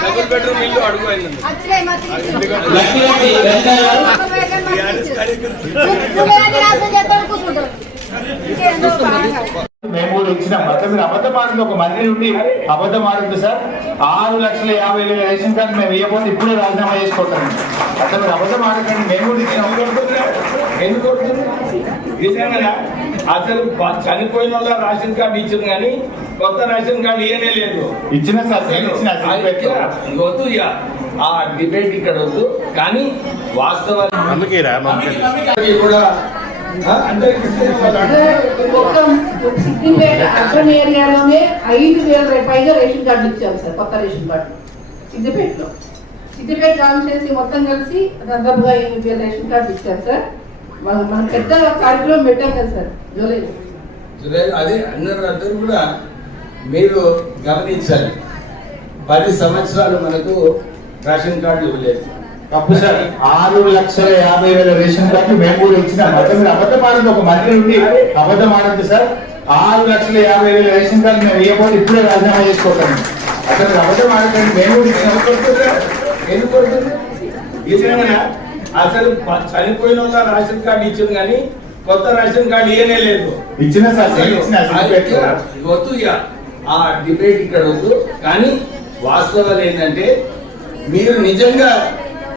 Double bedroom ఇల్లు అడుగు మేము కూడా ఇచ్చిన మొత్తం మీరు అబద్ధం ఆడింది ఒక మంత్రి నుండి అబద్ధం ఆడింది సార్ 6,50,000 రేషన్ కార్డు మేము ఇవ్వకపోతే ఇప్పుడే రాజీనామా చేసుకోవటాం అట్లా మీరు అబద్ధం ఆడకండి మేము కూడా ఇచ్చినాం ఎందుకు నిజంగా అసలు చనిపోయిన వాళ్ళ రేషన్ కార్డు ఇచ్చింది కానీ కొత్త రేషన్ కార్డు ఇవ్వనే లేదు. ఇచ్చిన సార్ వద్దు ఇక ఆ డిబేట్ ఇక్కడ వద్దు. కానీ వాస్తవాలు కూడా సిద్దిపేట అర్బన్ ఏరియాలోనే 5,000 పైగా రేషన్ కార్డు ఇచ్చారు సార్, కొత్త రేషన్ కార్డు సిద్దిపేటలో. సిద్దిపేట కాన్స్టిట్యున్సీ మొత్తం కలిసి దాదాపుగా 8,000 రేషన్ కార్డు ఇచ్చారు సార్. మనం పెద్ద కార్యక్రమం పెట్టాం కదా సార్ జూలై. అదే అందరూ కూడా మీరు గమనించాలి. 10 సంవత్సరాలు మనకు రేషన్ కార్డు ఇవ్వలేదు. తప్పు సార్. 6,50,000 రేషన్ కార్డు మేము కూడా ఇచ్చిన మొత్తం మీరు అబద్ధం ఆడింది ఒక మంత్రి నుండి అబద్ధం ఆడింది సార్. 6,50,000 రేషన్ కార్డు మేము ఇవ్వకపోతే ఇప్పుడే రాజీనామా చేసుకోవటాం అట్లా మీరు అబద్ధం ఆడకండి మేము కూడా ఇచ్చిన ఎందుకు నిజంగా అసలు చనిపోయిన వాళ్ళ రేషన్ కార్డు ఇచ్చింది కానీ కొత్త రేషన్ కార్డు ఇవ్వనే లేదు. ఇచ్చిన సార్ వద్దు ఇక ఆ డిబేట్ ఇక్కడ వద్దు. కానీ వాస్తవాలు ఏంటంటే మీరు నిజంగా